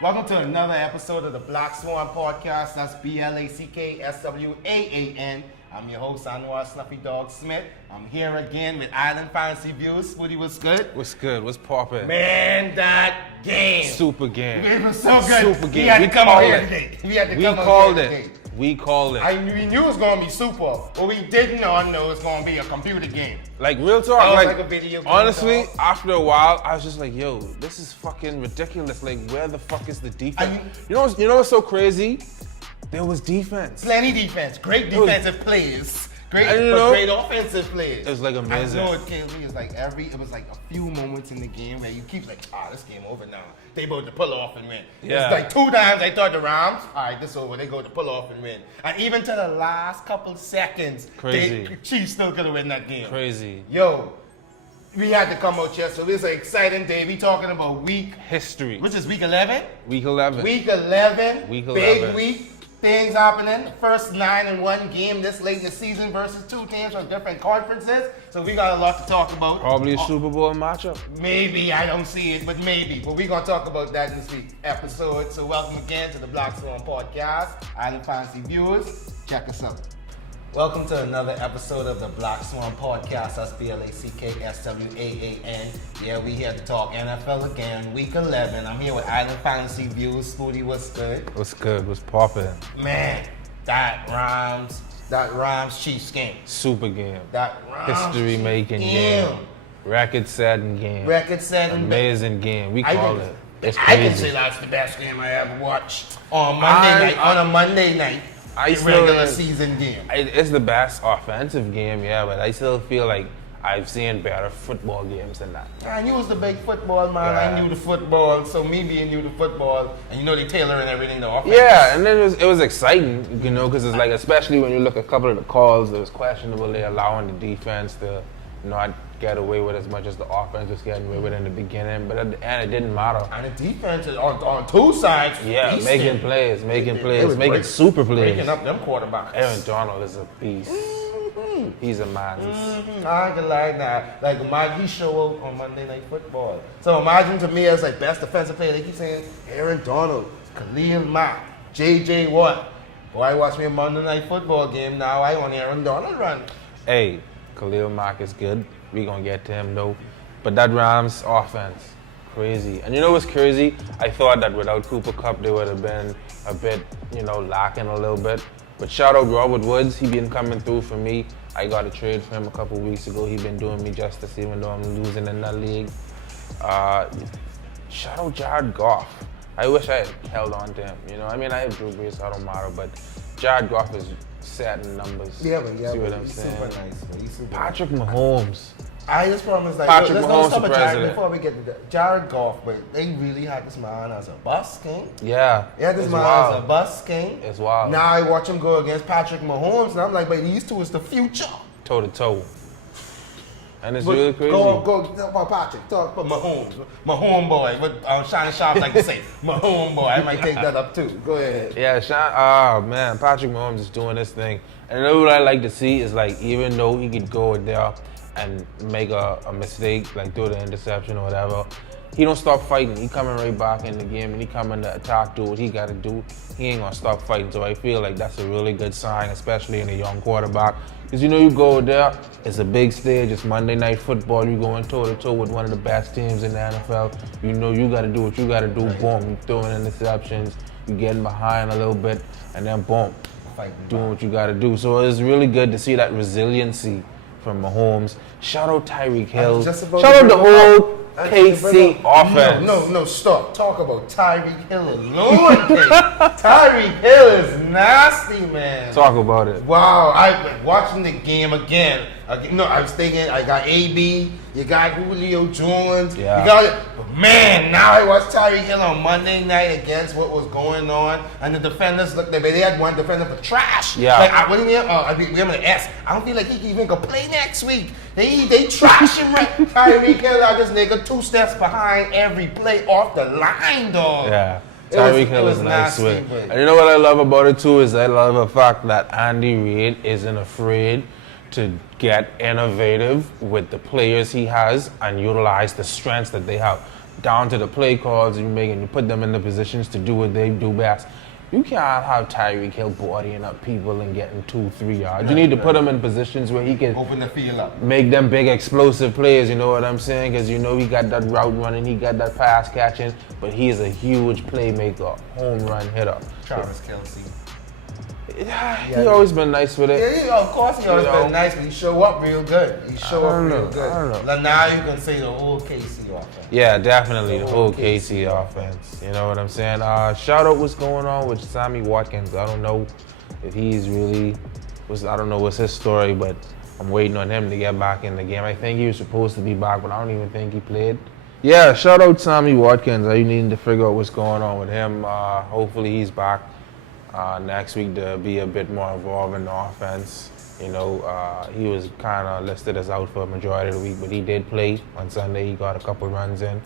Welcome to another episode of the Black Swaan podcast. That's BLACKSWAAN. I'm your host, Anwar Snuffy Dog Smith. I'm here again with Island Fantasy Views. Woody, what's good? What's good? What's poppin'? Man, that game. Super game. It was so good. Super game. We had to come out here today. We called it. We knew it was going to be super, but we did not know it was going to be a computer game. Like, real talk. Like a video game. Honestly, after a while, I was just like, yo, this is fucking ridiculous. Like, where the fuck is the defense? You know what's so crazy? There was defense. Plenty defense. Great defensive plays. Great offensive plays. It was like amazing. I know it kills me. It was like a few moments in the game where you keep like, this game over now. They about to pull off and win. Yeah. It's like 2 times I thought the Rams, all right, this over. They go to pull off and win. And even to the last couple seconds, Crazy. Chiefs still could have win that game. Crazy. Yo, we had to come out here, so it's an exciting day. We talking about week history. Which is week 11? Week 11. Week 11. Week 11. Big week. Things happening. First 9-1 game this late in the season versus 2 teams from different conferences. So we got a lot to talk about. Probably a Super Bowl matchup. Maybe. I don't see it, but maybe. But we're going to talk about that in this week's episode. So welcome again to the Black Swaan podcast. Island Fantasy viewers, check us out. Welcome to another episode of the Black Swaan podcast. That's BLACKSWAAN. Yeah, we here to talk NFL again. Week 11. I'm here with Island Fantasy Views. Spooty, what's good? What's good? What's poppin'? Man, that Rams Chiefs game. Super game. That Rams history making game. Record setting game. Amazing game. We call it. It's I crazy. can say that's the best game I ever watched on a Monday night. Regular season game. It's the best offensive game, yeah, but I still feel like I've seen better football games than that. I knew it was the big football, man. Yeah. I knew the football, so me being new to football, and they tailoring everything to offense. Yeah, and then it was exciting, because it's like, especially when you look at a couple of the calls, it was questionable. They're allowing the defense to not get away with as much as the offense was getting away with in the beginning, but at the end it didn't matter. And the defense is on 2 sides. Yeah, making super plays. Breaking up them quarterbacks. Aaron Donald is a beast. Mm-hmm. He's a man. I can lie now. Like, imagine he show up on Monday Night Football. So imagine to me as like best defensive player, they keep saying Aaron Donald, Khalil Mack, J.J. Watt. Boy, I watch me a Monday Night Football game now. I want Aaron Donald run. Hey, Khalil Mack is good. We gonna get to him though. But that Rams offense, crazy. And you know what's crazy? I thought that without Cooper Kupp, they would have been a bit, lacking a little bit. But shout out Robert Woods, he been coming through for me. I got a trade for him a couple weeks ago. He been doing me justice even though I'm losing in that league. Shout out Jared Goff. I wish I had held on to him. I have Drew Brees, so I don't matter, but Jared Goff is setting numbers. See what I'm saying? Super nice, man. He's super Patrick Mahomes. I just promise, like, Patrick let's Mahomes, stop the at Jared president. before we get to that. Jared Goff, but they really had this man as a bus king. Yeah. This man as a bus king. It's wild. Now I watch him go against Patrick Mahomes, and I'm like, but these two is the future. Toe to toe. And it's really crazy. Go talk about Patrick. Talk about Mahomes. Mahomes boy. What Shine Sharp like to say. Mahomes boy. I might take that up too. Go ahead. Yeah, Patrick Mahomes is doing this thing. And what I like to see is, like, even though he could go there and make a mistake, like throw the interception or whatever, he don't stop fighting. He coming right back in the game and he coming to attack, do what he got to do. He ain't gonna stop fighting. So I feel like that's a really good sign, especially in a young quarterback. Because you go there, it's a big stage, it's Monday Night Football, you going toe-to-toe with one of the best teams in the NFL. You got to do what you got to do, boom, you throwing interceptions, you getting behind a little bit, and then boom, doing what you got to do. So it's really good to see that resiliency from Mahomes. Shout out Tyreek Hill. Shout out the whole KC offense. No, stop. Talk about Tyreek Hill alone. Tyreek Hill is nasty, man. Talk about it. Wow, I've been watching the game again. I was thinking, I got AB, you got Julio Jones, you got it. But man, now I watched Tyreek Hill on Monday night against what was going on, and the defenders looked like they had one defender for trash. Yeah. Like, what do you mean? We have an S. I don't feel like he can even go play next week. They trash him right. Tyreek Hill, this nigga 2 steps behind every play off the line, dog. Yeah. Tyreek Hill is nice with it. And you know what I love about it too is I love the fact that Andy Reid isn't afraid to get innovative with the players he has and utilize the strengths that they have. down to the play calls you make and you put them in the positions to do what they do best. You can't have Tyreek Hill bodying up people and getting 2-3 yards. You need to put him in positions where he can open the field up, make them big explosive plays. You know what I'm saying? Because you know he got that route running, he got that pass catching, but he is a huge playmaker, home run hitter. Travis Kelce. He always been nice with it. Yeah, of course he always been nice, but he show up real good. He show up real good. I don't know. Like now you can say the whole KC offense. Yeah, definitely the whole KC offense. You know what I'm saying? Shout out what's going on with Sammy Watkins. I don't know if he's really, I don't know what's his story, but I'm waiting on him to get back in the game. I think he was supposed to be back, but I don't even think he played. Yeah, shout out Sammy Watkins. I need to figure out what's going on with him. Hopefully he's back next week to be a bit more involved in the offense. You know, he was kind of listed as out for a majority of the week, but he did play on Sunday. He got a couple runs in.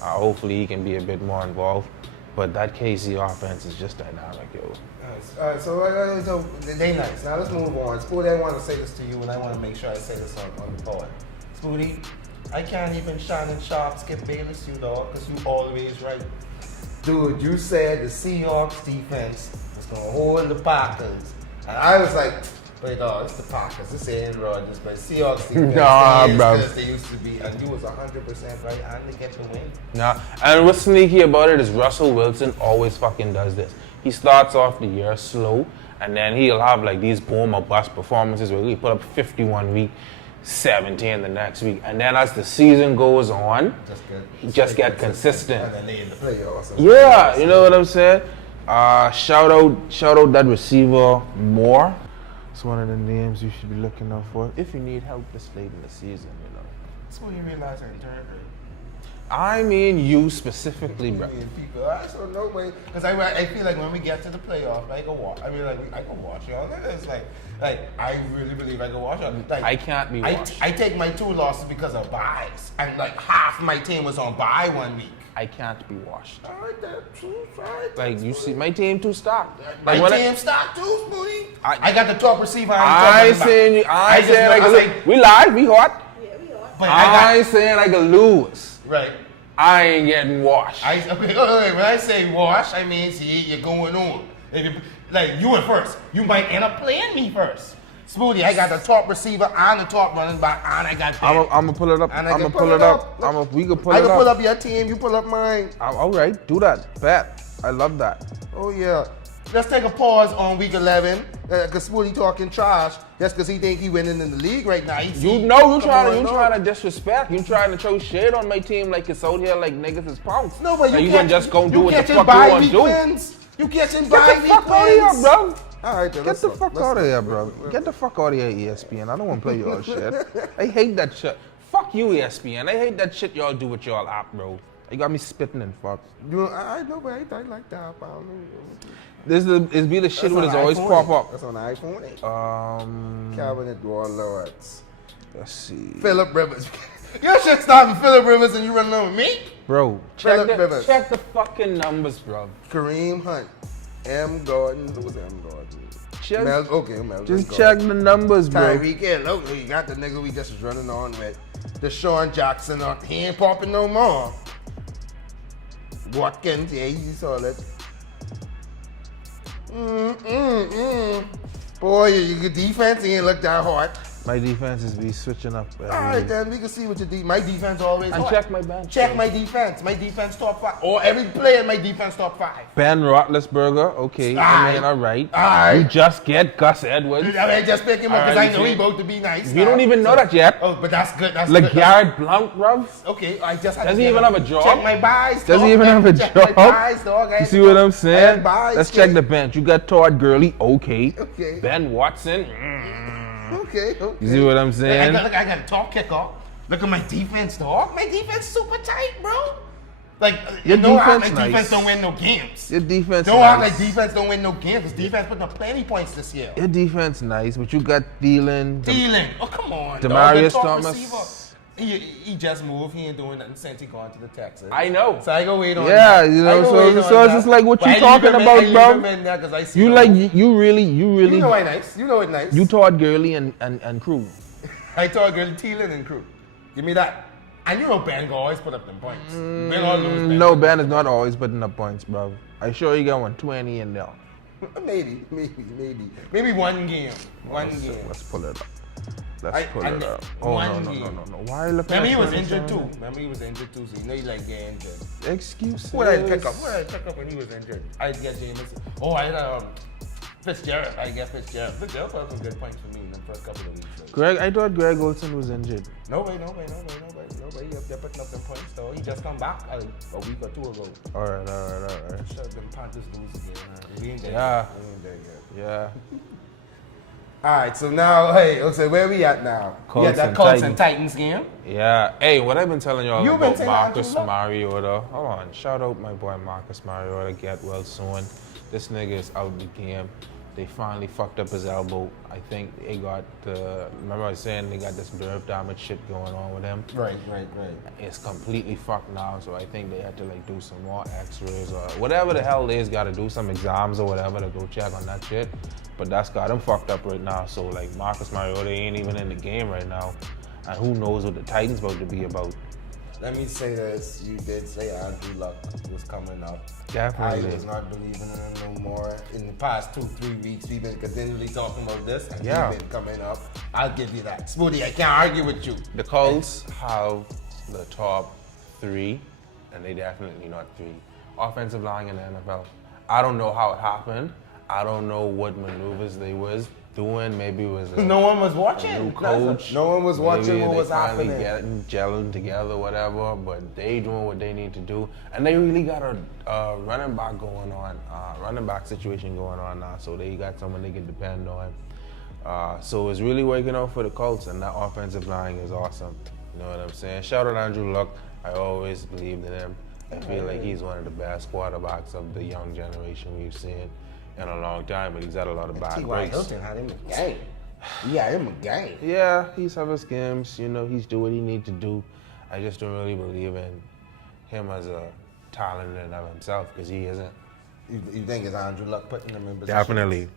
Hopefully he can be a bit more involved. But that KC offense is just dynamic, yo. Nice. All right, so they nice. Now let's move on. Spooty, I want to say this to you, and I want to make sure I say this on the board. Spooty, I can't even shine and sharp skip Bayless, you dog, because you always right. Dude, you said the Seahawks defense was going to hold the Packers. And I was like, wait, dog, it's the Packers. This ain't Rodgers, but Seahawks defense because they used to be. And you was 100% right, and they get the win. Nah, and what's sneaky about it is Russell Wilson always fucking does this. He starts off the year slow, and then he'll have like these boom or bust performances where he put up 51 week, 17 the next week, and then as the season goes on, he just get consistent. And then they in the playoffs. Yeah, you know what I'm saying? Shout out that receiver Moore. It's one of the names you should be looking out for if you need help this late in the season, you know. That's what you realize in third grade. I mean you specifically, bro. I saw no way, because I feel like when we get to the playoffs, I go watch. I mean, like I go watch y'all. It's like I really believe I go watch y'all. Like, I can't be watched. I take my 2 losses because of buys, and like half my team was on buy 1 week. I can't be washed. All right, that's true. Right, like you see, my team too stocked. Like my team stocked too, Spooty. I got the top receiver. I ain't saying you. I ain't saying we live, we hot. Yeah, we hot. But I ain't saying I can lose. Right. I ain't getting washed. Okay, when I say wash, I mean, see, you're going on. Like, you went first. You might end up playing me first. Smoothie, I got the top receiver and the top running back, and I got I'm gonna pull it up. I'm gonna pull it up. We can pull it up. I can pull up your team, you pull up mine. All right, do that. Bet. I love that. Oh, yeah. Let's take a pause on week 11, because Smoothie talking trash. That's because he think he winning in the league right now. You trying to disrespect. You trying to throw shade on my team like it's out here like niggas is punks. No, but you gonna just go do what the fuck you want to do. You catching bye week wins. Get the fuck out of here, bro. All right, then, get the fuck out of here, bro. Get the fuck out of here, ESPN. I don't want to play y'all shit. I hate that shit. Fuck you, ESPN. I hate that shit y'all do with y'all app, bro. You got me spitting and fuck. I know, but I like that. This is be the shit where it's always pop up. That's on the iPhone 8. Calvin Edward Lawrence. Let's see. Phillip Rivers. You should stop with Phillip Rivers and you running over me. Bro, check the fucking numbers, bro. Kareem Hunt. M. Gordon. Who was M. Gordon? Mel. Just check the numbers, bro. Tyreek Hill. You got the nigga we just was running on with. Deshaun Jackson. He ain't popping no more. Watkins. Yeah, he's solid. Boy, your defense ain't look that hard. My defense is be switching up. All right, then we can see what your my defense always. And check my bench. Check my defense. My defense top 5. Or every player in my defense top 5. Ben Roethlisberger. Okay, I mean, all right. You just get Gus Edwards. I mean, just pick him up because I know he about to be nice. You don't even know that yet. Oh, but that's good. That's LeGarrette Blount, bro. Okay, I just. Does he even have a job? Check my buys. Does he even have a job? My buys, dog. You see what I'm saying? Buys, let's check the bench. You got Todd Gurley. Okay. Okay. Ben Watson. Okay. You see what I'm saying? I got a top kickoff. Look at my defense, dog. My defense super tight, bro. Like, your defense defense don't win no games. Your defense don't act like defense don't win no games. Because defense putting up plenty points this year. Your defense nice, but you got Thielen. Oh, come on. Demarius Thomas. He just moved. He ain't doing nothing since he gone to the Texans. I know. So I go wait on that. Yeah, you know, so it's just like what you talking about, bro. You really. You know I nice. You know it nice. You Todd Gurley and crew. I Todd Gurley, Thielen and crew. Give me that. And you know Ben will always put up them points. Ben or lose. No, Ben is not always putting up points, bro. I sure he got 120 in there. Maybe one game. Let's pull it up. Let's pull it up. Oh, no. Why are you looking Remember, at he was 27? injured too. So you know he like getting injured. Excuses. What did I pick up when he was injured? I get Jameson. Oh, I had Fitzgerald. I get Fitzgerald. Fitzgerald put up some good points for me in the first couple of weeks. So. Greg, I thought Greg Olson was injured. Nobody. They're putting up them points though. He just come back a week or two ago. All right. Shut them Panthers lose again. We ain't there Yeah. yet. We ain't there yet. Yeah. All right, so now, so where we at now? Colts We got that and Colts Titans. and Titans game. Yeah. Hey, what I've been telling y'all You've been about saying Marcus Andrew Luck. Mariota. Hold on. Shout out my boy Marcus Mariota. Get well soon. This nigga is out the game. They finally fucked up his elbow. I think they got remember I was saying they got this nerve damage shit going on with him. Right. It's completely fucked now, so I think they had to like do some more x-rays or whatever the hell they's got to do, some exams or whatever to go check on that shit. But that's got him fucked up right now. So like Marcus Mariota ain't even in the game right now. And who knows what the Titans about to be about. Let me say this. You did say Andrew Luck was coming up. Definitely. I was not believing in him no more. In the past 2-3 weeks, we've been continually talking about this, and Yeah. he's been coming up. I'll give you that. Smoothie, I can't argue with you. The Colts have the top 3, and they definitely not 3 offensive line in the NFL. I don't know how it happened. I don't know what maneuvers they was doing. Maybe it was No one was watching. a new coach. No one was watching Maybe what they was finally happening. gelling together, whatever. But they doing what they need to do, and they really got a running back going on, running back situation going on now. So they got someone they can depend on. So it's really working out for the Colts, and that offensive line is awesome. You know what I'm saying? Shout out Andrew Luck. I always believed in him. I feel like he's one of the best quarterbacks of the young generation we've seen in a long time, but he's had a lot of bad T.Y. breaks. Hilton had him a game. Yeah, him a game. Yeah, he's have his games. You know, he's do what he need to do. I just don't really believe in him as a talent in and of himself, because he isn't. You think it's Andrew Luck putting him in position? Definitely.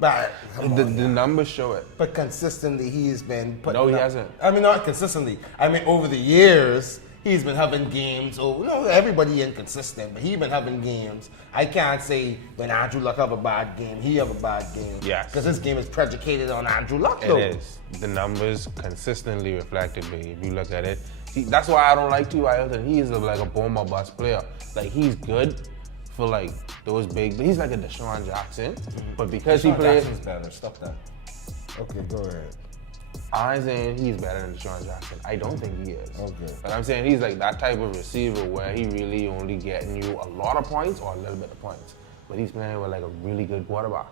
But The numbers show it. But consistently, he's been putting No, he up- hasn't. I mean, not consistently. I mean, over the years, he's been having games. Everybody inconsistent, but he's been having games. I can't say when Andrew Luck have a bad game, he have a bad game. Yes. Because his game is predicated on Andrew Luck, It though. is. The numbers consistently reflected, babe. If you look at it. That's why I don't like T.Y. Hilton. He is like a boom or bust player. Like, he's good for like those big. He's like a Deshaun Jackson. But because he plays. Jackson's better. Stop that. Okay, go ahead. I'm saying he's better than Deshaun Jackson. I don't think he is. Okay. But I'm saying he's like that type of receiver where he really only getting you a lot of points or a little bit of points. But he's playing with like a really good quarterback.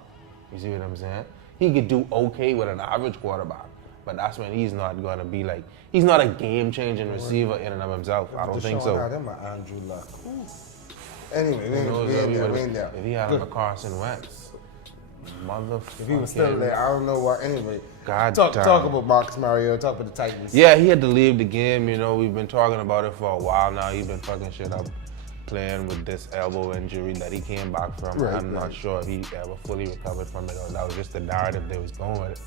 You see what I'm saying? He could do okay with an average quarterback. But that's when he's not gonna be like, he's not a game-changing receiver in and of himself. I don't think so. Deshaun had him a Andrew Luck. Anyway, Who knows we if ain't he there, would've- we ain't there. If he had him a Carson Wentz, motherfucker. If he was still there, I don't know what. Anyway, God talk damn. about Marcus Mariota, talk about the Titans. Yeah, he had to leave the game. You know, we've been talking about it for a while now. He's been fucking shit up playing with this elbow injury that he came back from. Right, I'm not sure if he ever fully recovered from it or that was just the narrative they was going with it.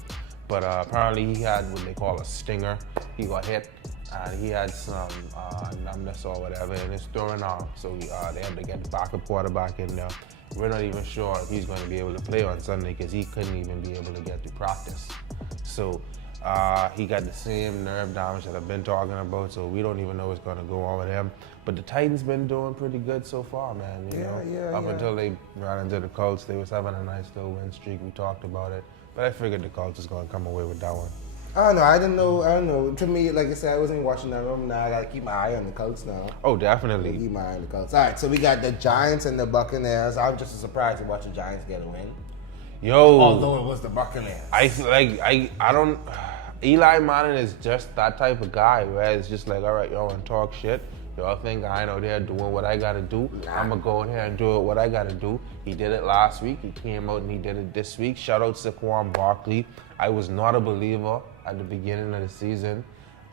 But apparently he had what they call a stinger. He got hit and he had some numbness or whatever in his throwing arm. So they had to get the backup quarterback in there. We're not even sure if he's going to be able to play on Sunday because he couldn't even be able to get to practice. So he got the same nerve damage that I've been talking about, so we don't even know what's going to go on with him. But the Titans been doing pretty good so far, man. You know, up until they ran into the Colts, they was having a nice little win streak. We talked about it, but I figured the Colts was going to come away with that one. I don't know. I don't know. To me, like I said, I wasn't watching that room. Now I gotta keep my eye on the Colts now. Oh, definitely. Keep my eye on the Colts. All right, so we got the Giants and the Buccaneers. I'm just surprised to watch the Giants get a win. Yo, Although it was the Buccaneers. I don't. Eli Manning is just that type of guy where it's just like, all right, y'all want to talk shit. Y'all think I know they're doing what I gotta do. I'm gonna go in here and do what I gotta do. He did it last week. He came out and he did it this week. Shout out Swaan Barkley. I was not a believer at the beginning of the season.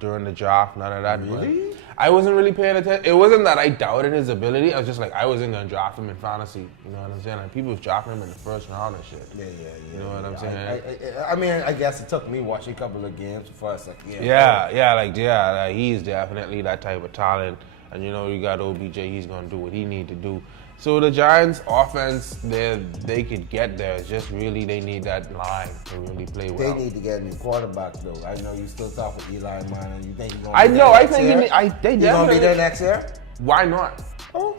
during the draft, none of that. Really? But I wasn't really paying attention. It wasn't that I doubted his ability. I was just like, I wasn't going to draft him in fantasy. You know what I'm saying? Like, people was drafting him in the first round and shit. Yeah. You know what I'm saying? I mean, I guess it took me watching a couple of games before I was like, Like, he's definitely that type of talent. And, you know, you got OBJ, he's going to do what he need to do. So the Giants' offense, they could get there. It's just really they need that line to really play well. They need to get a new quarterback, though. I know you still talk with Eli Manning. You think he's going to I be know. there I next think year? they He's going to definitely. be there next year? Why not? Oh.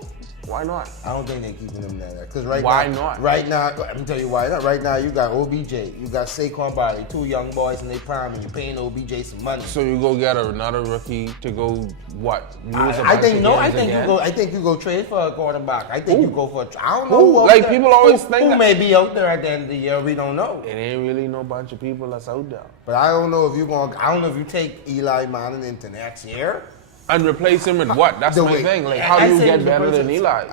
Why not? I don't think they're keeping him there. Because Why not? Right now, let me tell you why not. Right now, you got OBJ, you got Saquon Barkley, two young boys in their prime, and you're paying OBJ some money. So you go get another rookie to go what? I think you go trade for a quarterback. I think you go for I don't know. Who? Like, people always think who that- may be out there at the end of the year. We don't know. It ain't really no bunch of people that's out there. But I don't know if you're going. I don't know if you take Eli Manning into next year. And replace him with what? That's The my way- thing. Like, I how do you say get the better than person- Eli?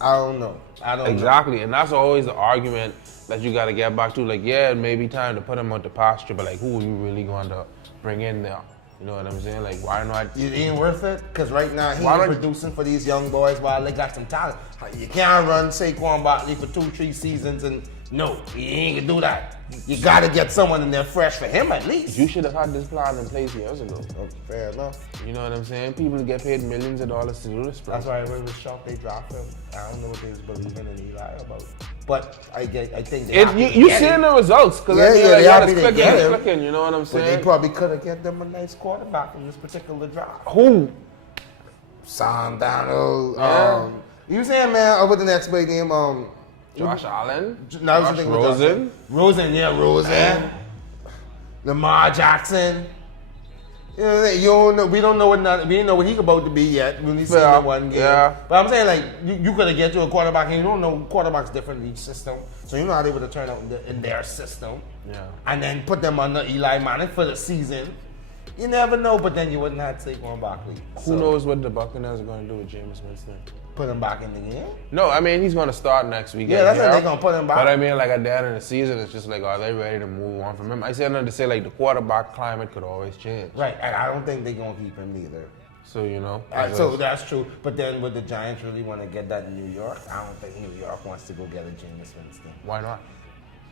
I don't know. I don't know. Exactly, and that's always the argument that you got to get back to. Like, yeah, it may be time to put him out the pasture, but like, who are you really going to bring in there? You know what I'm saying? Like, why not? It ain't worth it because right now he's Why not- producing for these young boys while they got some talent. You can't run Saquon Barkley for 2-3 seasons and no, you ain't gonna do that. You got to get someone in there fresh for him at least. You should have had this plan in place years ago. Okay, fair enough. You know what I'm saying? People get paid millions of dollars to do this. Bro. That's why it was shocked they dropped him. I don't know what they was believing in Eli about. But I think they happy to You get seeing him. the results because Yeah, I mean, yeah, like, they y'all happy is to clicking get and him. clicking. You know what I'm But saying? they probably could have get them a nice quarterback in this particular draft. Who? Sam Donald. Yeah. You saying, man, over the next big game, Josh Allen? No, I was Josh thinking with Rosen? Rosen. Lamar Jackson. You know, we don't know what we didn't know what he's about to be yet. We only seen Yeah, the one game. yeah. But I'm saying like you could have get to a quarterback and you don't know quarterback's different in each system, so you know how they would have turned out in their system. Yeah. And then put them under Eli Manning for the season. You never know, but then you wouldn't have Saquon Barkley. Who knows what the Buccaneers are going to do with Jameis Winston? Put him back in the game. No, I mean, he's going to start next week. Yeah, that's what they're gonna put him back. But I mean, like at the end of the season, it's just like, are they ready to move on from him? I said nothing to say, like, the quarterback climate could always change. Right, and I don't think they're gonna keep him either. So, you know. So that's true. But then would the Giants really want to get that in New York? I don't think New York wants to go get a Jameis Winston. Why not?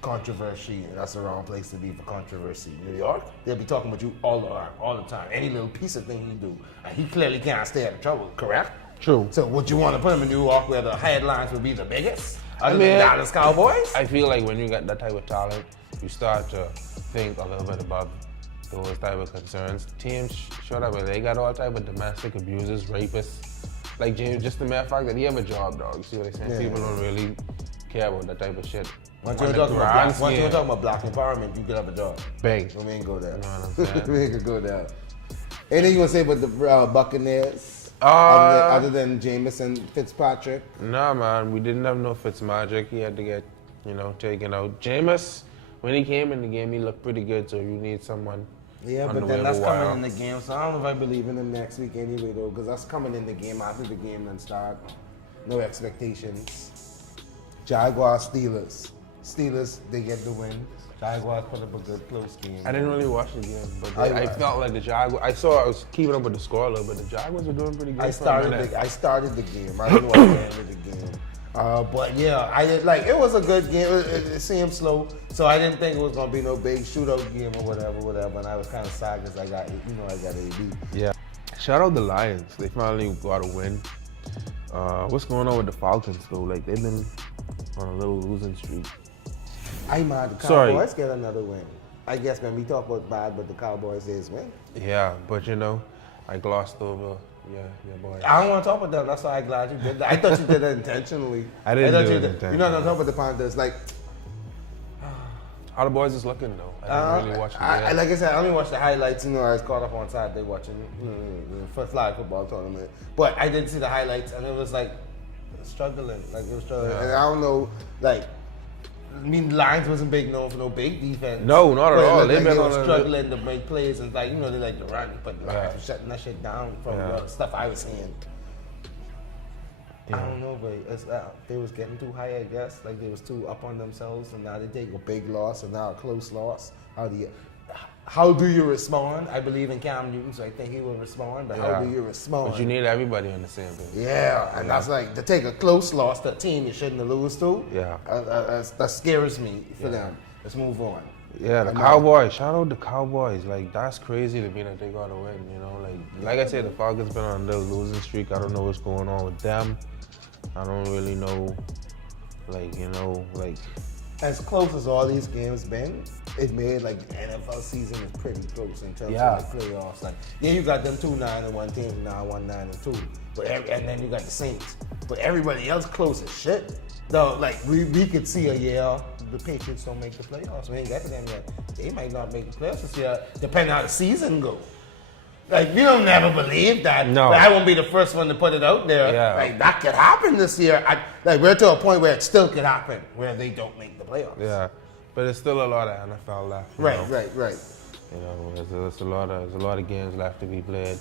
Controversy. That's the wrong place to be for controversy. New York, they'll be talking about you all the time. Any little piece of thing you do. And he clearly can't stay out of trouble, correct? True. So would you want to put him in New York where the headlines would be the biggest? Other I mean, than Dallas Cowboys? I feel like when you got that type of talent, you start to think a little bit about those type of concerns. Teams shut up, and they got all type of domestic abusers, rapists. Like James, just the mere fact that he have a job, dog. You see what I'm saying? Yeah. People don't really care about that type of shit. Once On you're the talking grand about scale, black empowerment, you get up a job. bang. We ain't go there. You know what I'm saying? We ain't gonna go there. Anything you want to say about the Buccaneers? Uh, Other than Jameis and Fitzpatrick? Nah, man, we didn't have no Fitzmagic. He had to get, taken out. Jameis, when he came in the game, he looked pretty good. So you need someone. Yeah, on but the then that's waiver wire. coming in the game, so I don't know if I believe in him next week anyway, though, because that's coming in the game after the game then start. No expectations. Jaguars, Steelers. Steelers, they get the win. Jaguars put up a good close game. I didn't really watch the game, but I I felt like the Jaguars. I was keeping up with the score a little bit. The Jaguars were doing pretty good. I for a minute. started the game. I didn't watch the end of the game. But yeah, it was a good game. It seemed slow, so I didn't think it was gonna be no big shootout game or whatever. And I was kind of sad because I got AB. Yeah. Shout out the Lions. They finally got a win. What's going on with the Falcons though? Like they've been on a little losing streak. I'm mad. The Sorry. Cowboys get another win. I guess when we talk about bad, but the Cowboys is win. Yeah, but I glossed over. Yeah, boy. I don't want to talk about them. That's why I'm glad you did that. I thought you did that intentionally. I didn't thought do you it did. intentionally. You know, I'm talking about the Panthers. Like, How the boys is looking though? I didn't really watch the game. like I said, I only watched the highlights. I was caught up on Saturday watching the flag football tournament. But I did see the highlights, and it was like struggling. Like it was struggling. Yeah. And I don't know, like. I mean, Lions wasn't big known for no big defense. No, not at But it all. looked They've like been they on were a- struggling to make plays, and they like to run, but the Lions Yeah. were shutting that shit down from Yeah. the stuff I was seeing. Yeah. I don't know, but it's, they was getting too high, I guess. Like they was too up on themselves, and now they take a big loss, and now a close loss. How do you? how do you respond? I believe in Cam Newton, so I think he will respond. But how do you respond? But you need everybody on the same page. Yeah, and that's like to take a close loss to a team you shouldn't have lost to. Yeah, that scares me for them. Let's move on. Yeah, the Cowboys. Shout out the Cowboys. Like, that's crazy to me that they got a win. You know, like I said, the Falcons been on their losing streak. I don't know what's going on with them. I don't really know. As close as all these games been, it made like the NFL season is pretty close in terms of the playoffs. Like, yeah, you got them 2-9-1 teams now, 1-9-2, and then you got the Saints. But everybody else close as shit. Though, like we could see a year the Patriots don't make the playoffs. We ain't got to them yet. They might not make the playoffs this year, depending on how the season go. Like, we don't never believe that. No. Like, I won't be the first one to put it out there. Yeah. Like, that could happen this year. We're to a point where it still could happen, where they don't make the playoffs. Yeah, but there's still a lot of NFL left. Right. You know, there's a lot of games left to be played,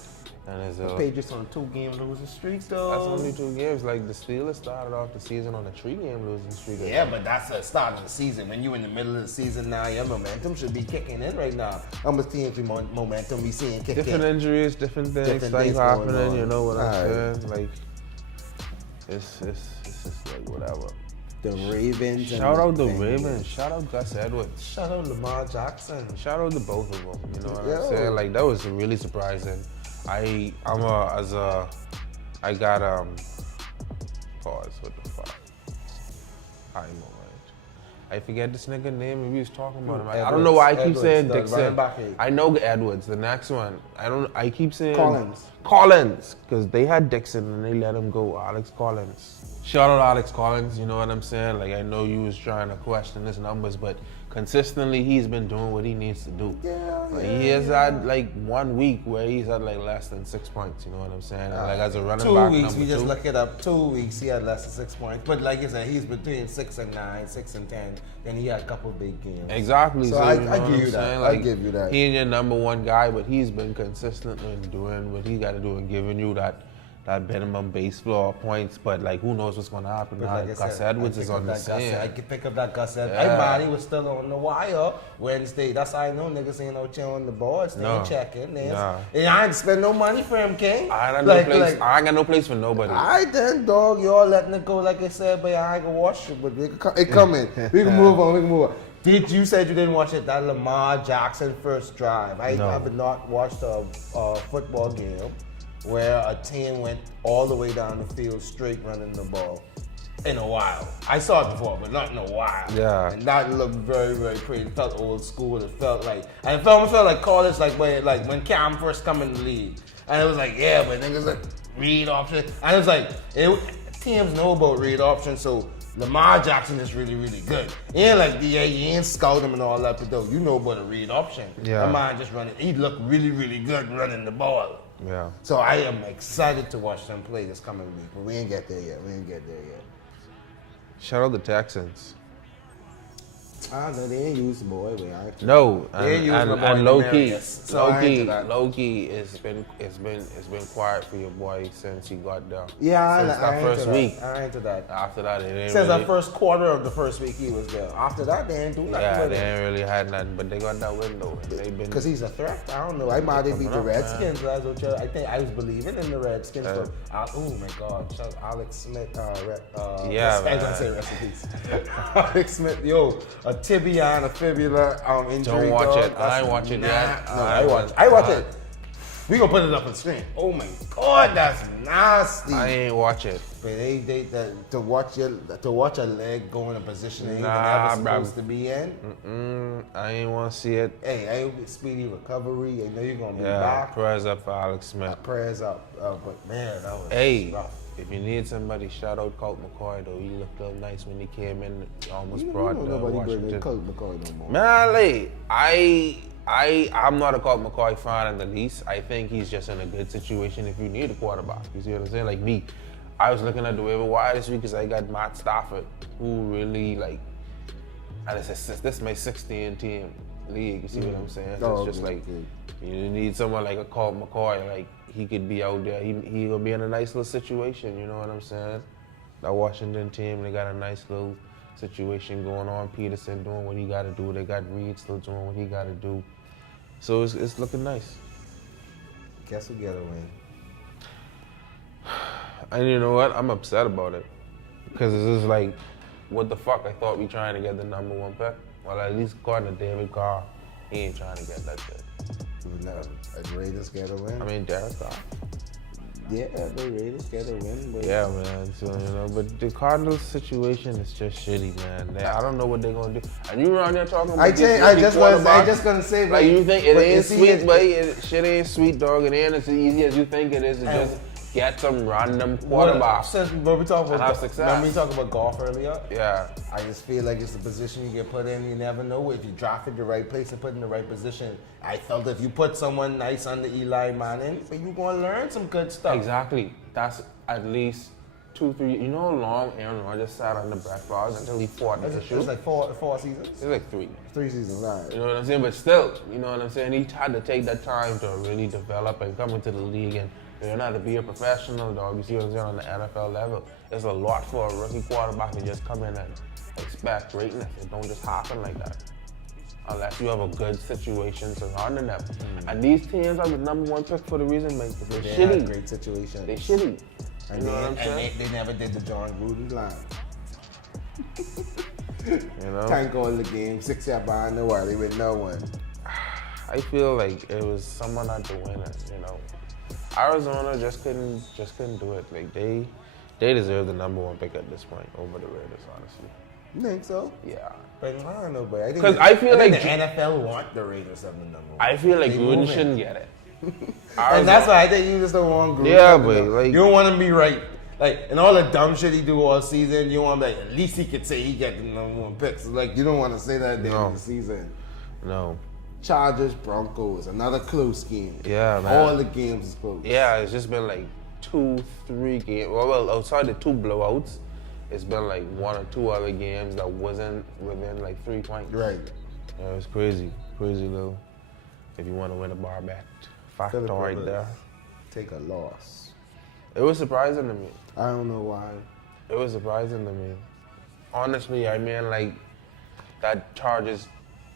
and The Patriots on a 2-game losing streak, though. That's only 2 games. Like, the Steelers started off the season on a 3-game losing streak. Yeah, but that's the start of the season. When you're in the middle of the season now, your momentum should be kicking in right now. How much teams momentum we seeing kicking in? Different injuries, different things happening. You know what I'm saying? Like, it's just like whatever. The Ravens. Shout out the Ravens. Shout out Gus Edwards. Shout out Lamar Jackson. Shout out to both of them. You know what I'm saying? Like, that was really surprising. I got pause. What the fuck? I forget this nigga name. We was talking about him. I don't know why I keep saying Dixon. I know Edwards. The next one. I keep saying Collins, because they had Dixon and they let him go. Alex Collins. Shout out Alex Collins. You know what I'm saying? Like, I know you was trying to question his numbers, but consistently he's been doing what he needs to do. He has had like 1 week where he's had like less than 6 points. You know what I'm saying? And like, as a running back, 2 weeks. We just look it up. 2 weeks he had less than 6 points. But like you said, he's between 6 and 9, 6 and 10. Then he had a couple big games. Exactly. So I give you that. Like, I give you that. He ain't your number one guy, but he's been consistently doing what he got to do and giving you that minimum base floor points. But like, who knows what's going to happen now? Like Gus Edwards is on the scene. I can pick up that Gus Edwards. Everybody was still on the wire Wednesday. That's how I know niggas ain't no chill on the boards. They ain't checking. And I ain't spend no money for him, King. I ain't got no place for nobody. I then, dog. Y'all letting it go like I said, but I ain't gonna watch it. But it coming. We can move on. You said you didn't watch it, that Lamar Jackson first drive. I have not watched a football game where a team went all the way down the field straight running the ball in a while. I saw it before, but not in a while. Yeah. And that looked very, very pretty. It felt old school. It felt like, and it almost felt like college, like when Cam first come in the league. And it was like, yeah, but niggas like read option. And it was like, teams know about read option, so Lamar Jackson is really, really good. He ain't like, you ain't scout him and all that, but though, you know about a read option. Lamar just running. He looked really, really good running the ball. Yeah. So I am excited to watch them play this coming week, but we ain't get there yet. Shout out the Texans. I know they ain't used the boy. No, and low key, it's been quiet for your boy since he got there. Yeah, since that first week. I ain't to that. After that, it ain't since really, the first quarter of the first week he was there. After that, they ain't do nothing. Yeah, they ain't really had nothing, but they got that window. Because he's a threat. I don't know. I might have beat the Redskins. I think I was believing in the Redskins. Oh my God! Shout out Alex Smith. Yeah, I was gonna say recipes. Alex Smith, a tibia and a fibula injury. Don't watch it. I ain't watch it yet. No, I watch it. We gonna put it up on the screen. Oh my God, that's nasty. I ain't watch it. But to watch a leg go in a position it ain't ever supposed to be in. I ain't want to see it. Hey, I hope it's speedy recovery. I know you're gonna be back. Prayers up for Alex Smith. Prayers up. But man, that was rough. If you need somebody, shout out Colt McCoy though. He looked real nice when he came in. Almost brought Washington. Colt McCoy no more. Man, I'm not a Colt McCoy fan in the least. I think he's just in a good situation if you need a quarterback. You see what I'm saying? Like me, I was looking at the waiver wire this week because I got Matt Stafford, who really like, and this is my 16-team league. You see what I'm saying? So it's just like you need someone like a Colt McCoy, like. He could be out there. He gonna be in a nice little situation. You know what I'm saying? That Washington team, they got a nice little situation going on. Peterson doing what he got to do. They got Reed still doing what he got to do. So it's looking nice. Guess who get a win? And you know what? I'm upset about it. Because it's just like, what the fuck? I thought we trying to get the number 1 pick. Well, at least according to David Carr, he ain't trying to get that shit. No, the Raiders get a win. I mean, Derek Carr. Yeah, the Raiders get a win. But Yeah, man. So, but the Cardinals situation is just shitty, man. I don't know what they're gonna do. And you around there talking about I just gonna say, like you think it ain't sweet, but but shit ain't sweet, dog. It ain't as easy as you think it is to just get some random quarterback But we talk and about have success. Remember we talked about golf earlier? Yeah. I just feel like it's a position you get put in. You never know if you drafted the right place and put in the right position. I felt if you put someone nice under Eli Manning, you're gonna learn some good stuff. Exactly. That's at least 2-3. You know how long Aaron Rodgers sat under Brett Favre until he fought the issue? It's like four seasons. It's like 3. 3 seasons, all right. You know what I'm saying? But still, you know what I'm saying? He had to take that time to really develop and come into the league and learn how to be a professional, dog. You see what I'm saying on the NFL level? It's a lot for a rookie quarterback to just come in and expect greatness. It don't just happen like that. Unless you have a good situation surrounding them. And these teams are the number 1 pick for the reason, man, because they're shitty. Had great situation. They're shitty. And You know what I'm saying? they never did the John Gruden line. You know? Can't go in the game, 6 yards behind the wire, they with no one. I feel like it was someone had to win it, you know. Arizona just couldn't do it. Like they deserve the number 1 pick at this point over the Raiders, honestly. You think so? Yeah. But I don't know, but I think 'Cause I feel like the NFL want the Raiders of the number 1. I feel like They Gruden moving. shouldn't get it. And that's why I think you just don't want Gruden. Yeah, but like you don't want him to be right. Like, and all the dumb shit he do all season, you want to be like, at least he could say he get the number 1 pick. So like, you don't want to say that at the end of the season. No. Chargers, Broncos, another close game. Yeah, man. All the games is close. Yeah, it's just been like 2-3 games. Well, outside the 2 blowouts, it's been like 1 or 2 other games that wasn't within like 3 points. Right. Yeah, it was crazy. Crazy little, if you want to win a bar bet factor right there. Take a loss. It was surprising to me. I don't know why. It was surprising to me. Honestly, I mean, like, that Chargers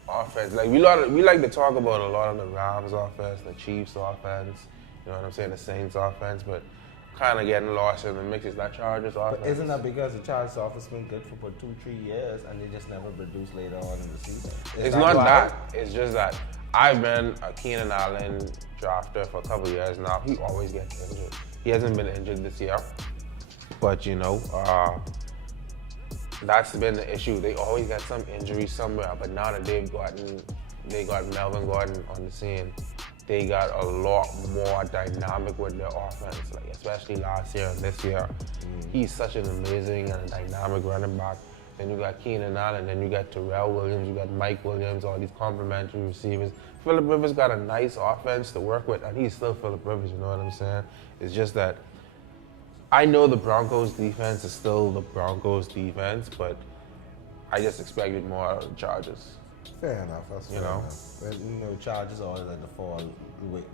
offense. Like, we like to talk about a lot of the Rams offense, the Chiefs offense, you know what I'm saying, the Saints offense, but kind of getting lost in the mix is that Chargers offense. But isn't that because the Chargers offense been good for 2-3 years and they just never produced later on in the season? It's not that. It's just that I've been a Keenan Allen drafter for a couple of years now. He always gets injured. He hasn't been injured this year, but you know, that's been the issue. They always got some injury somewhere, but now that they got Melvin Gordon on the scene, they got a lot more dynamic with their offense, like especially last year and this year. He's such an amazing and dynamic running back. Then you got Keenan Allen, then you got Terrell Williams, you got Mike Williams, all these complimentary receivers. Phillip Rivers got a nice offense to work with, and he's still Phillip Rivers, you know what I'm saying? It's just that I know the Broncos defense is still the Broncos defense, but I just expected more out of the Chargers. Fair enough. That's fair You know? enough. But you know, Chargers always like to fall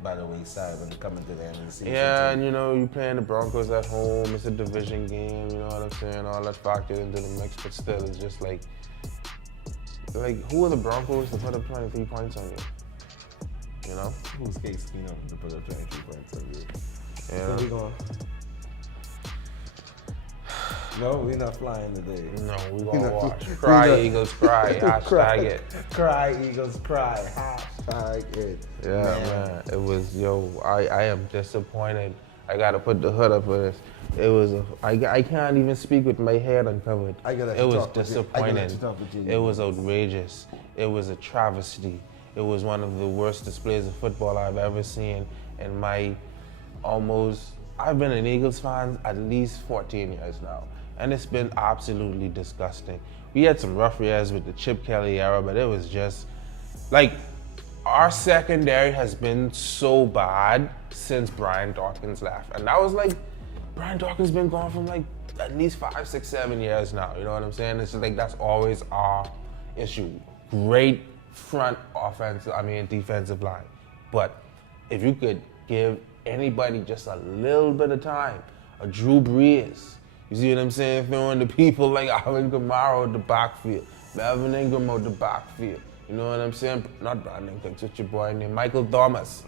by the wayside when they come into the end of the season. Yeah, too. and you know, you playing the Broncos at home, it's a division game, you know what I'm saying? All that factored into the mix, but still, it's just like who are the Broncos to put up 23 points on you? You know? Who's Case Keenum to put up 23 points on you? Yeah. Where we going? No, we're not flying today. No, we gonna watch. Cry, Eagles, cry. Hashtag it. Cry, Eagles, cry. Hashtag it. Yeah, man. It was, I am disappointed. I gotta put the hood up for this. It was, I can't even speak with my head uncovered. It was disappointing. It was outrageous. It was a travesty. It was one of the worst displays of football I've ever seen in my I've been an Eagles fan at least 14 years now. And it's been absolutely disgusting. We had some rough years with the Chip Kelly era, but it was just, like, our secondary has been so bad since Brian Dawkins left. And that was like, Brian Dawkins been gone from like at least 5, 6, 7 years now. You know what I'm saying? It's just like, that's always our issue. Great front defensive line. But if you could give anybody just a little bit of time, a Drew Brees, you see what I'm saying? Throwing the people like Alvin Kamara out the backfield, Melvin Ingram out the backfield. You know what I'm saying? Not Brandon Cooks, it's your boy named Michael Thomas.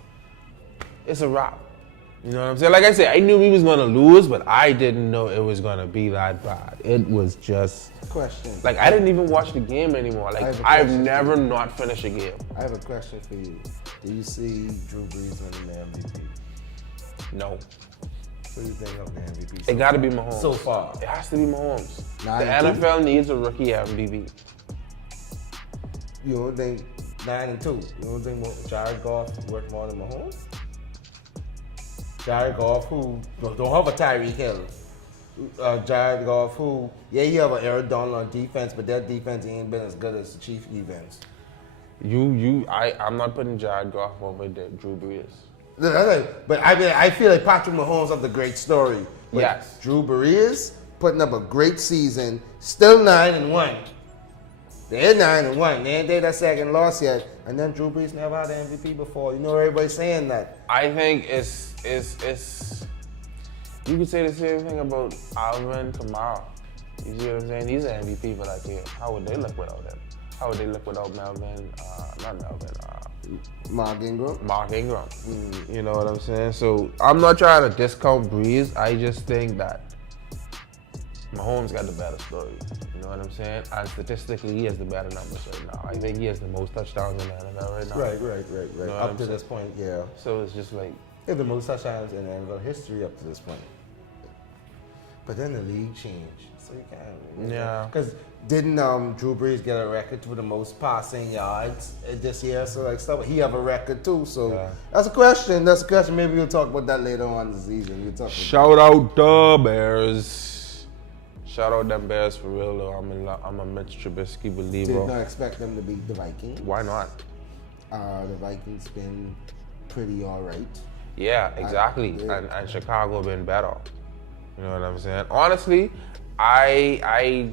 It's a wrap. You know what I'm saying? Like I said, I knew we was gonna lose, but I didn't know it was gonna be that bad. It was just Question. like I didn't even watch the game anymore. Like I've never not finished a game. I have a question for you. Do you see Drew Brees winning the MVP? No. What do you think of the MVP? It gotta be Mahomes. So far. It has to be Mahomes. 9-2? The NFL needs a rookie MVP. You don't think 9-2? You don't think Jared Goff worth more than Mahomes? Jared Goff, who don't have a Tyreek Hill. Jared Goff, who he have an Aaron Donald on defense, but that defense ain't been as good as the Chiefs defense. I'm not putting Jared Goff over Drew Brees. But I feel like Patrick Mahomes have the great story. But Yes. Drew Brees putting up a great season, still 9-1. They're 9-1. They ain't that second loss yet. And then Drew Brees never had an MVP before. You know everybody's saying that. I think it's you could say the same thing about Alvin Kamara. You see what I'm saying? He's an MVP for that team. How would they look without him? How would they look without Melvin? Not Melvin. Mark Ingram. Mark Ingram. You know what I'm saying? So I'm not trying to discount Breeze. I just think that Mahomes got the better story. You know what I'm saying? And statistically, he has the better numbers right now. I think he has the most touchdowns in the NFL right now. Right. You know what Up I'm to saying? this point, yeah. So it's just like, He had the most touchdowns in NFL history up to this point. But then the league changed. So you can't. Yeah. Because didn't Drew Brees get a record for the most passing yards this year? So like stuff, he have a record too. So Yeah. that's a question. Maybe we'll talk about that later on in the season. We'll talk about shout out the Bears. Shout out them Bears for real though. I'm a Mitch Trubisky believer. Did not expect them to beat the Vikings. Why not? The Vikings been pretty all right. Yeah, exactly. And Chicago been better. You know what I'm saying? Honestly, I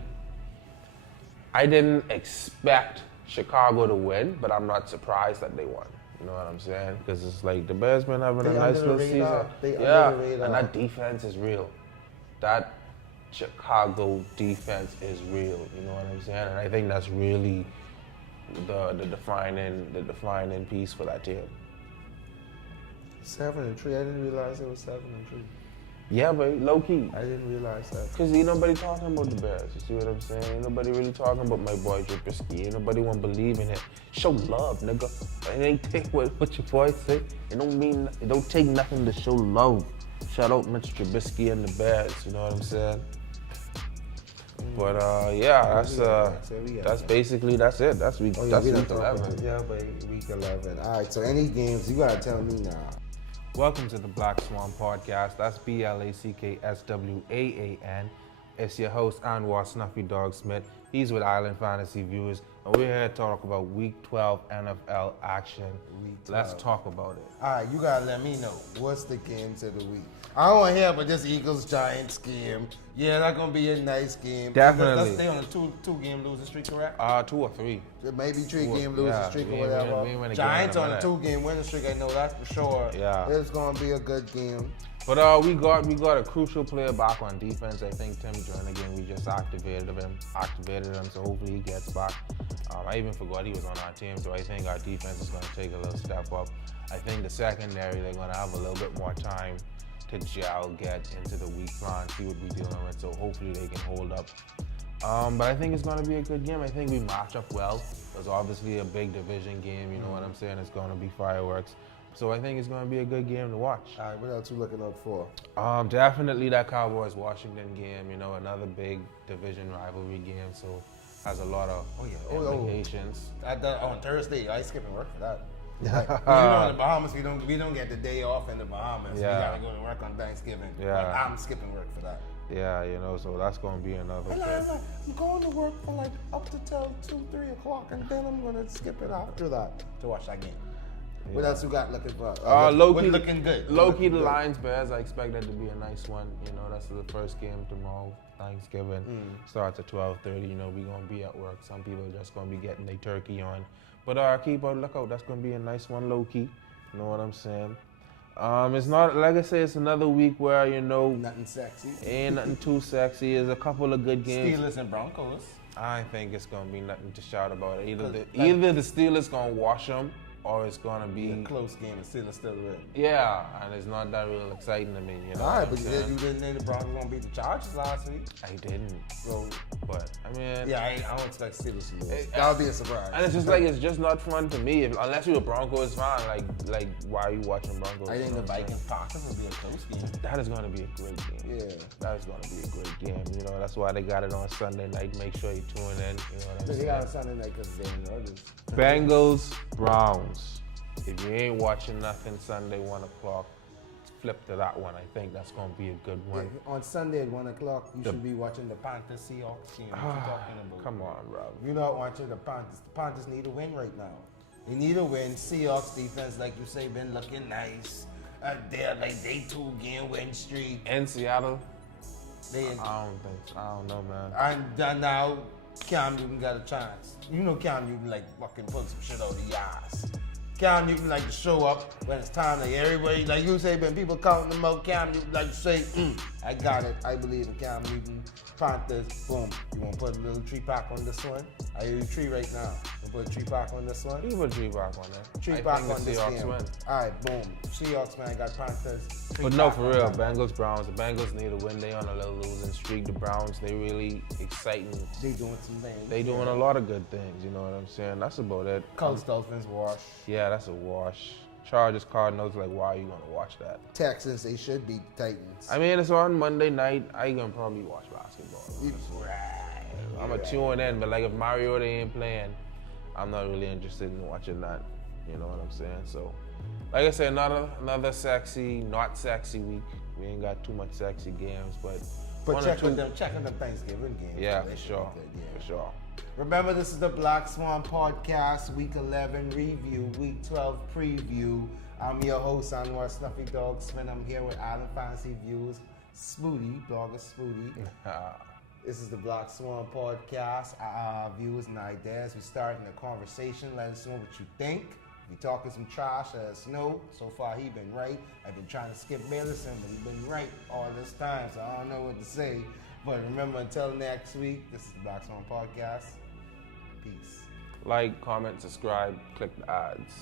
didn't expect Chicago to win, but I'm not surprised that they won. You know what I'm saying? Because it's like the Bears been having a nice little season. Yeah, and that defense is real. That Chicago defense is real. You know what I'm saying? And I think that's really the defining piece for that team. 7-3. I didn't realize it was 7-3. Yeah, but low key. I didn't realize that. Cause ain't nobody talking about the Bears. You see what I'm saying? Ain't nobody really talking about my boy Trubisky. Ain't nobody want to believe in it. Show love, nigga. It ain't take what your boy say. It don't take nothing to show love. Shout out Mitch Trubisky and the Bears. You know what I'm saying? But yeah, that's basically that's it. That's week 11. Yeah, but week 11. All right. So any games you gotta tell me now. Welcome to the Black Swaan podcast. That's BLACKSWAAN. It's your host, Anwar Snuffy Dog Smith. He's with Island Fantasy Viewers, and we're here to talk about Week 12 NFL action. Let's talk about it. All right, you gotta let me know what's the games of the week. I don't want to hear about this Eagles-Giants game. Yeah, that's gonna be a nice game. Definitely. Let's stay on a two-game losing streak, correct? 2 or 3. Maybe 3-game losing streak or whatever. We Giants on a 2-game winning streak. I know that's for sure. Yeah. It's gonna be a good game. But we got a crucial player back on defense. I think Tim Jernigan, we just activated him, so hopefully he gets back. I even forgot he was on our team, so I think our defense is going to take a little step up. I think the secondary, they're going to have a little bit more time to gel, get into the week plan, see what we're dealing with, so hopefully they can hold up. But I think it's going to be a good game. I think we match up well. It's obviously a big division game, you know what I'm saying? It's going to be fireworks. So I think it's going to be a good game to watch. All right, what else you looking up for? Definitely that Cowboys-Washington game, you know, another big division rivalry game, so has a lot of implications. On Thursday, I skipping work for that. Like, you know, in the Bahamas, we don't get the day off in the Bahamas. Yeah. We gotta go to work on Thanksgiving. Yeah. Like, I'm skipping work for that. Yeah, you know, so that's going to be another I'm going to work for like up to till 2-3 o'clock, and then I'm gonna skip it after that to watch that game. Yeah. What else you got looking for? Low-key, looking good. Low-key, the Lions-Bears, I expect that to be a nice one. You know, that's the first game tomorrow, Thanksgiving. Starts at 12:30. You know, we're going to be at work. Some people are just going to be getting their turkey on. But keep a lookout. That's going to be a nice one, low-key. You know what I'm saying? It's not, like I say, it's another week where, you know, nothing sexy. Ain't nothing too sexy. There's a couple of good games. Steelers and Broncos. I think it's gonna be nothing to shout about. Either the Like- Steelers gonna wash them, or it's gonna be A close game and still win. yeah, and it's not that real exciting to me. You know. All right, what but I'm you saying? didn't think the Broncos gonna beat the Chargers last week. I didn't, So but I mean, yeah, I don't expect Steelers to lose. Hey, That would be a surprise. and it's just like it's just not fun to me. Unless you're a Broncos fan, like why are you watching Broncos? I think You the know what I'm saying? Vikings Packers will be a close game. That is gonna be a great game. Yeah. That is gonna be a great game. You know, that's why they got it on Sunday night. Make sure you tune in. You know what I'm But they saying? got on Sunday night because they're others. Bengals, Browns. If you ain't watching nothing Sunday, 1 o'clock, flip to that one. I think that's gonna be a good one. On Sunday at 1 o'clock, you should be watching the Panthers Seahawks game. What you talking about? Come on, bro. You're not watching the Panthers. The Panthers need a win right now. They need a win. Seahawks defense, like you say, been looking nice. They're like they 2-game win streak. In Seattle, They I don't know, man. and now Cam Newton got a chance. You know Cam Newton like fucking put some shit out of the ass. Cam Newton like to show up when it's time. Like everybody, like you say, when people counting them out, Cam Newton like to say, I got it. I believe in Cam Newton. Panthers, boom. You want to put a little tree pack on this one? I hear you tree right now. You put a tree pack on this one? You can put tree back on there. Tree I pack think on the this Seahawks game. win. All right, boom. Seahawks, man, got Panthers. Tree But no, pack for on real, that. Bengals, Browns. The Bengals need a win. They on a little losing streak. The Browns, they really exciting. They doing some things. They doing a lot of good things. You know what I'm saying? That's about it. Colts, Dolphins, wash. Yeah, that's a wash. Chargers, Cardinals. Like, why are you gonna watch that? Texans, they should beat the Titans. I mean, it's on Monday night. I gonna probably watch basketball. Right. I'm a tune in, but like if Mariota ain't playing, I'm not really interested in watching that. You know what I'm saying? So, like I said, another sexy, not sexy week. We ain't got too much sexy games, but one or check two. on them Thanksgiving games. Yeah, They for should sure, be good, yeah. for sure. Remember, this is the Black Swan Podcast, Week 11 review, Week 12 preview. I'm your host, Anwar Snuffy Dog Smith. I'm here with Island Fantasy Views, Smoothie, blogger Smoothie. This is the Black Swan Podcast. Our views and ideas. We're starting a conversation. Let us know what you think. If you're talking some trash, let us know. So far, he been right. I've been trying to skip Bailison, but he's been right all this time, so I don't know what to say. But remember, until next week, this is the Black Swan Podcast. Peace. Like, comment, subscribe, click the ads.